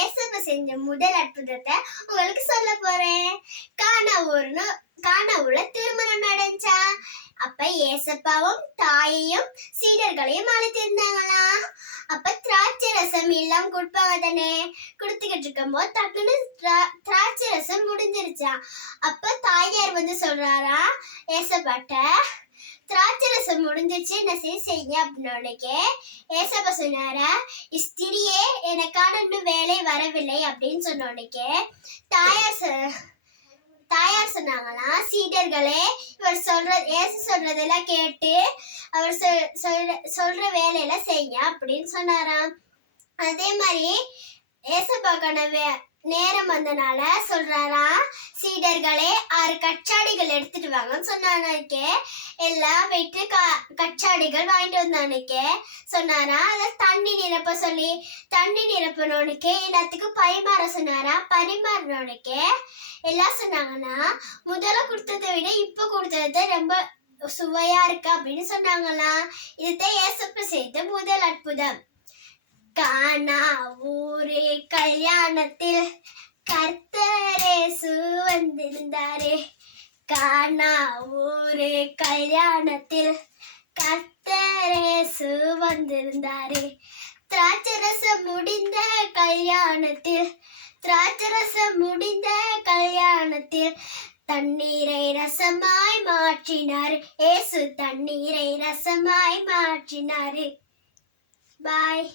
ஏசப்பா செஞ்ச முதல் அற்புதத்தை உங்களுக்கு சொல்ல போறேன். கானாவூர்ல திருமணம் நடந்துச்சா. அப்ப ஏசப்பாவும் தாயையும் சீடர்களையும் அழைத்திருந்தாங்களாம். அப்ப திராட்சை ரசம் எல்லாம் கொடுப்பாங்க தானே. குடுத்துக்கிட்டு இருக்கும் போது டக்குன்னு திராட்சை ரசம் முடிஞ்சிருச்சா. அப்ப தாயார் சொல்றாரா ஏசப்பாட்ட, திராட்சை ரசம் முடிஞ்சிச்சு, என்ன செய்ய அப்படின்னு ஏசப்பா சொன்னாரா, ஸ்திரியே எனக்கான இன்னும் வேலை வரவில்லை அப்படின்னு சொன்னோடனே தாயார் சொன்னாங்களாம், சீடர்களே இவர் ஏசு சொல்றதெல்லாம் கேட்டு அவர் சொல்ற வேலையில செய்ய அப்படின்னு சொன்னாராம். அதே மாதிரி ஏசப்பாக்கான நேரம் வந்தனால சொல்றாரா, சீடர்களே 6 கச்சாடிகள் எடுத்துட்டு வாங்கன்னு சொன்னானே. எல்லாம் வெட்டு கச்சாடிகள் வாங்கிட்டு வந்தானுக்கே சொன்னாரா. அத தண்ணி நிரப்ப சொல்லி தண்ணி நிரப்பனோனுக்கே எல்லாத்துக்கும் பரிமாற சொன்னாரா. பரிமாறினோனுக்கே எல்லாம் சொன்னாங்கன்னா, முதல்ல கொடுத்ததை விட இப்ப கொடுத்தது ரொம்ப சுவையா இருக்கு அப்படின்னு சொன்னாங்களாம். இதுதான் ஏசப்பா செய்த முதல் அற்புதம். கானாவூரே கல்யாணத்தில் கர்த்தர் இயேசு வந்திருந்தாரே. கானாவூரே கல்யாணத்தில் கர்த்தர் இயேசு வந்திருந்தாரே. திராட்சரசம் முடிந்த கல்யாணத்தில் தண்ணீரை ரசமாய் மாற்றினார். இயேசு தண்ணீரை ரசமாய் மாற்றினார். பாய்.